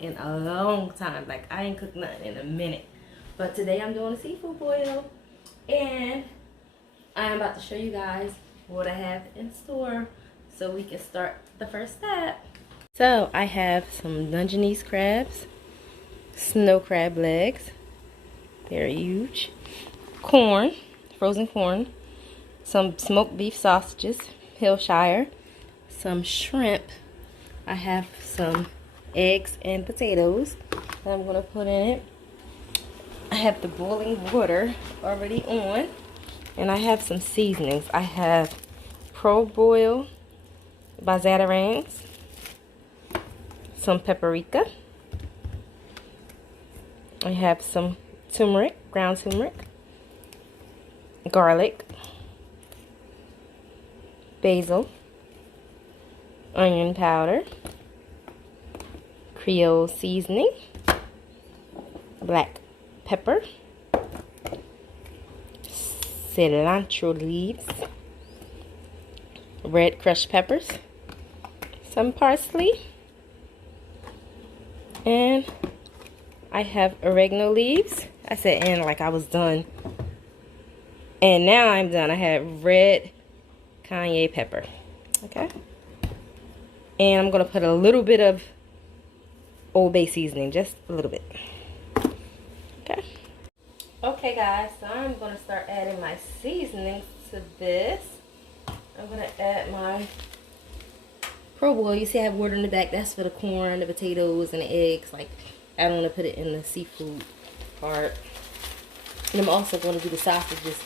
in a long time. Like, I ain't cooked nothing in a minute. But today I'm doing a seafood boil. And I'm about to show you guys what I have in store so we can start the first step. So I have some Dungeness crabs, snow crab legs, they're huge, corn, frozen corn, some smoked beef sausages, Hillshire, some shrimp. I have some eggs and potatoes that I'm going to put in it. I have the boiling water already on, and I have some seasonings. I have Pro-Boil by Zatarain's, some paprika. I have some turmeric, ground turmeric, garlic, basil, onion powder, Creole seasoning, black pepper, cilantro leaves, red crushed peppers, some parsley, and I have oregano leaves. I said and like I was done. And now I'm done. I have red cayenne pepper. Okay. And I'm going to put a little bit of Old Bay seasoning. Just a little bit. Okay. Okay, guys. So I'm going to start adding my seasonings to this. I'm going to add my Pro-Boil. You see I have water in the back. That's for the corn, the potatoes, and the eggs. Like, I don't want to put it in the seafood part. And I'm also going to do the sausages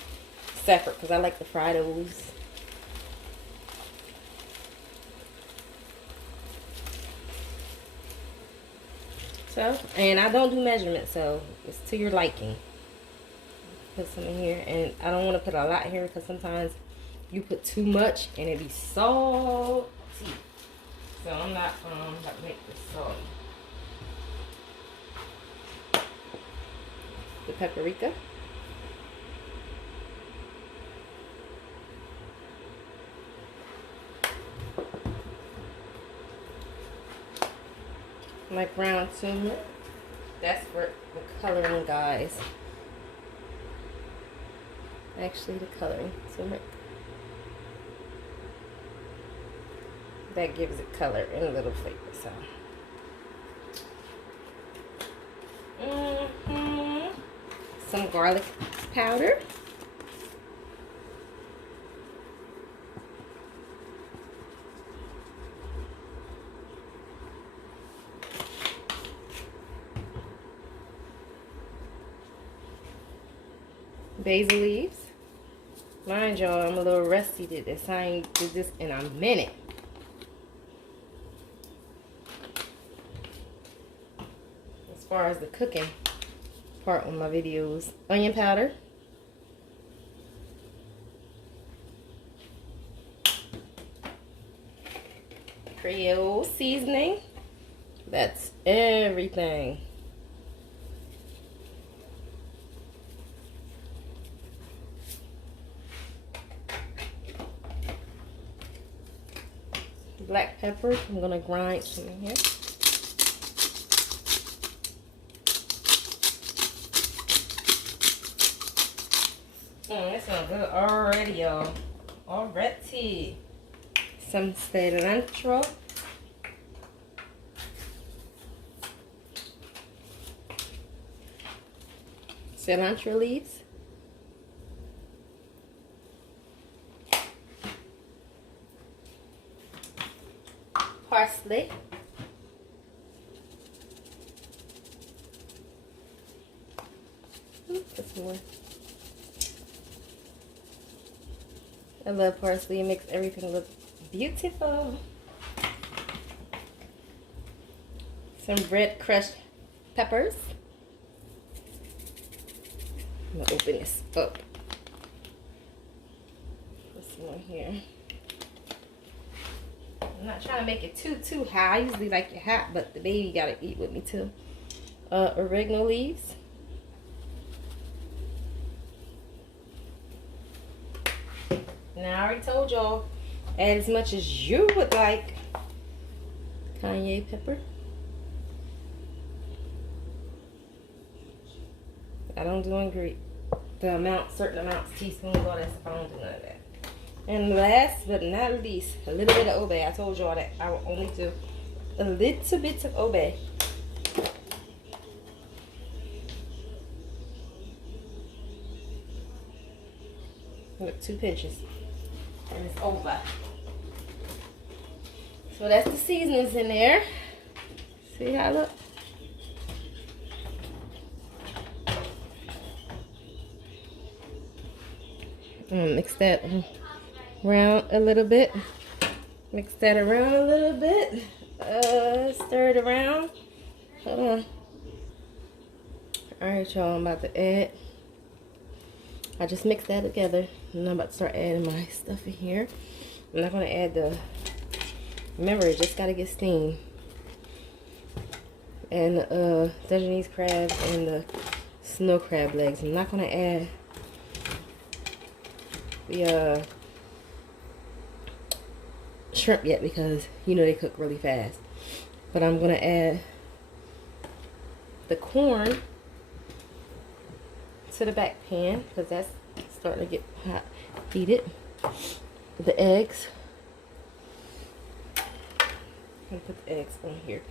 separate because I like to fry those. So, and I don't do measurements, so it's to your liking. Put some in here, and I don't want to put a lot here because sometimes you put too much and it be salty. So I'm not about to make this salty. The paprika. My brown turmeric. That's for the coloring, guys. Actually, the coloring turmeric. That gives it color and a little flavor. So. Some garlic powder. Basil leaves. Mind y'all, I'm a little rusty to this. I ain't did this in a minute. As far as the cooking part on my videos. Onion powder. Creole seasoning. That's everything. Black pepper. I'm gonna grind some in here. That smells good already, y'all. Already. Some cilantro. Cilantro leaves. Parsley. Put some more. I love parsley. It makes everything look beautiful. Some red crushed peppers. I'm going to open this up. Put some more here. I'm not trying to make it too high. I usually like it hot, but the baby got to eat with me too. Oregano leaves. Now I already told y'all, add as much as you would like. Cayenne pepper. I don't do the amount, certain amounts, teaspoons, all that stuff. I don't do none of that. And last but not least, a little bit of Obey. I told y'all that I will only do a little bit of Obey. Look, 2 pinches. And it's over. So that's the seasonings in there. See how I look? Mix that around a little bit. Mix that around a little bit. Stir it around. Hold on. Alright, y'all, I'm about to add. I just mixed that together. And I'm about to start adding my stuff in here. I'm not going to add the... Remember, it just got to get steamed. And the Dijonese crabs and the snow crab legs. I'm not going to add the shrimp yet because you know they cook really fast. But I'm going to add the corn to the back pan because that's starting to get hot. Heat it. The eggs. I'm going to put the eggs on here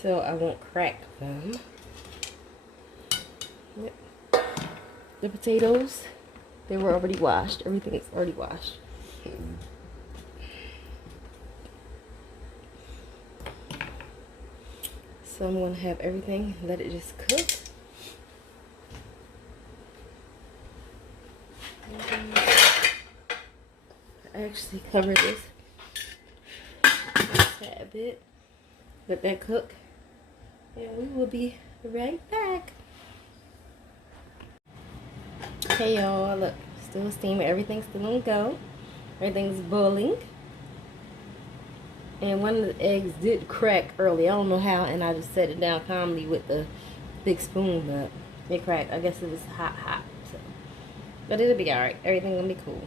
so I won't crack them. Yep. The potatoes, they were already washed. Everything is already washed. So I'm going to have everything, let it just cook. I actually covered this a tad bit. Let that cook. And we will be right back. Hey y'all, look, still steaming. Everything's still on go. Everything's boiling. And one of the eggs did crack early. I don't know how, and I just set it down calmly with the big spoon, but it cracked. I guess it was hot. So. But it'll be alright. Everything gonna be cool.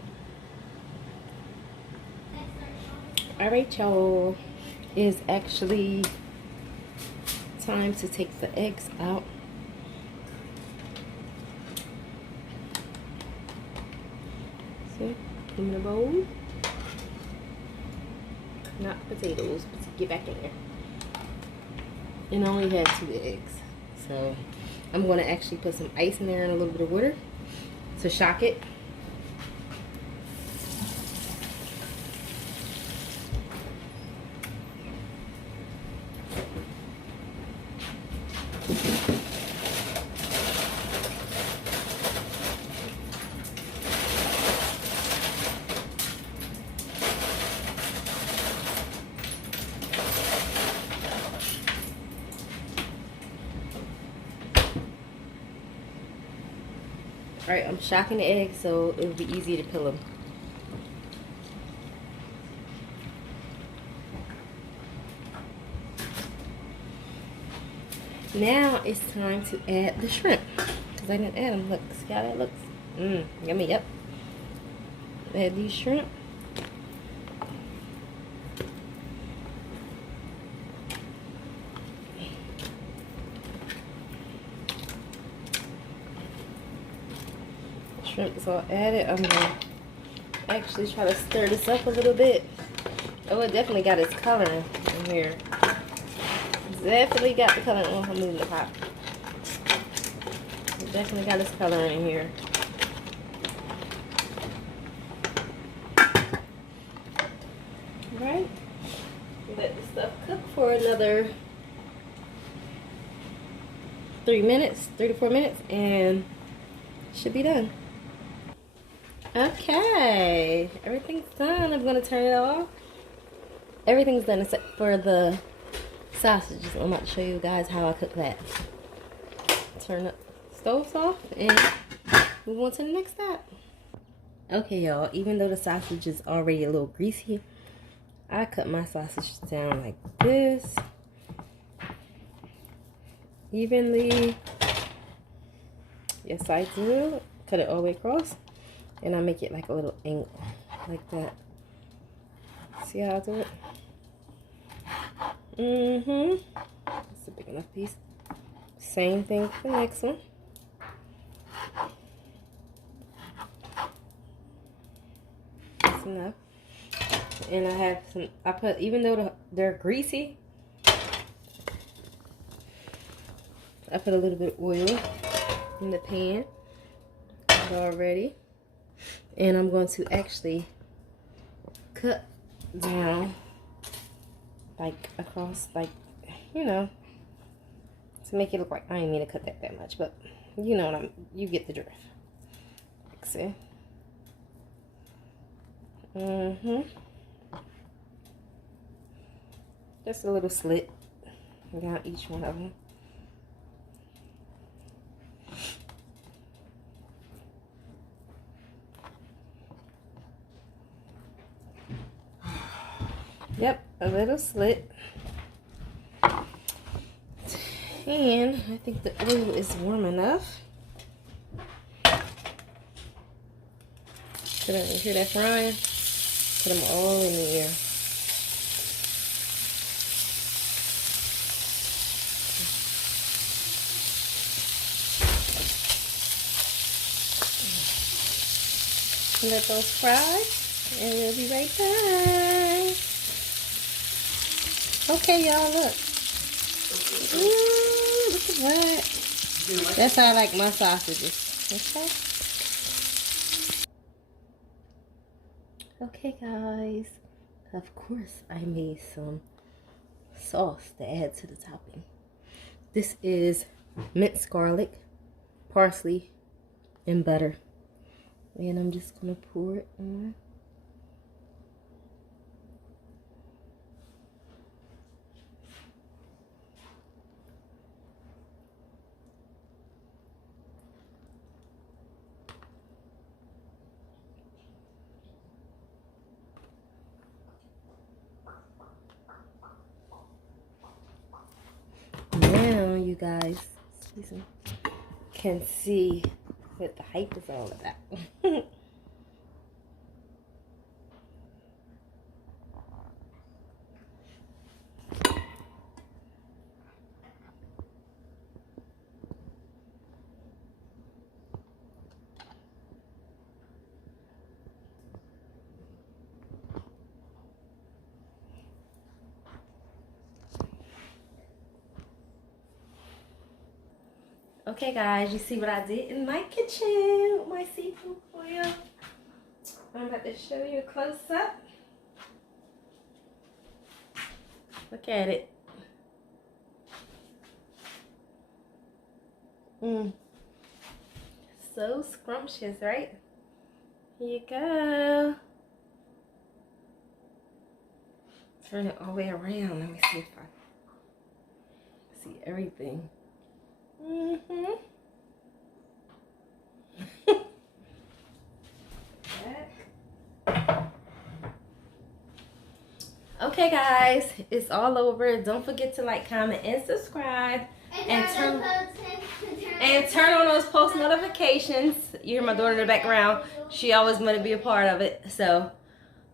Alright, y'all. It's actually time to take the eggs out. So, put them in a bowl. Not potatoes, but to get back in there. And I only have 2 eggs. So, I'm going to actually put some ice in there and a little bit of water to shock it. Alright, I'm shocking the eggs so it will be easy to peel them. Now it's time to add the shrimp. Because I didn't add them. Look, see how that looks? Yummy, yep. Add these shrimp. Shrimp is all added. I'm gonna actually try to stir this up a little bit. Oh, it definitely got its coloring in here. Definitely got the coloring. Oh, I'm moving the pot. It definitely got its coloring in here. Alright. Let this stuff cook for another 3 to 4 minutes, and it should be done. Okay, everything's done. I'm going to turn it off. Everything's done except for the sausages. I'm about to show you guys how I cook that. Turn the stoves off and move on to the next step. Okay, y'all, even though the sausage is already a little greasy, I cut my sausage down like this. Evenly. Yes, I do. Cut it all the way across. And I make it like a little angle, like that. See how I do it? That's a big enough piece. Same thing for the next one. That's enough. And I have some, I put, even though they're greasy, I put a little bit of oil in the pan already. And I'm going to actually cut down, like across, like, you know, to make it look like, I didn't mean to cut that much, but you know what you get the drift. Like so. Just a little slit down each one of them. Yep, a little slit. And I think the oil is warm enough. So you hear that frying? Put them all in the air. Let those fry, and we'll be right back. Okay, y'all, look. Look at that. That's how I like my sausages. Okay. Okay, guys. Of course, I made some sauce to add to the topping. This is minced garlic, parsley, and butter. And I'm just gonna pour it on. Now you guys can see what the hype is all about. Okay, guys, you see what I did in my kitchen with my seafood oil. I'm about to show you a close-up. Look at it. So scrumptious, right? Here you go. Turn it all the way around. Let me see if I see everything. Okay, guys, it's all over. Don't forget to like, comment, and subscribe, and turn on those post notifications. You hear my daughter in the background. She always want to be a part of it. So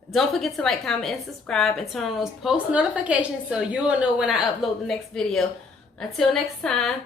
don't forget to like, comment, and subscribe, and turn on those post notifications so you'll know when I upload the next video. Until next time.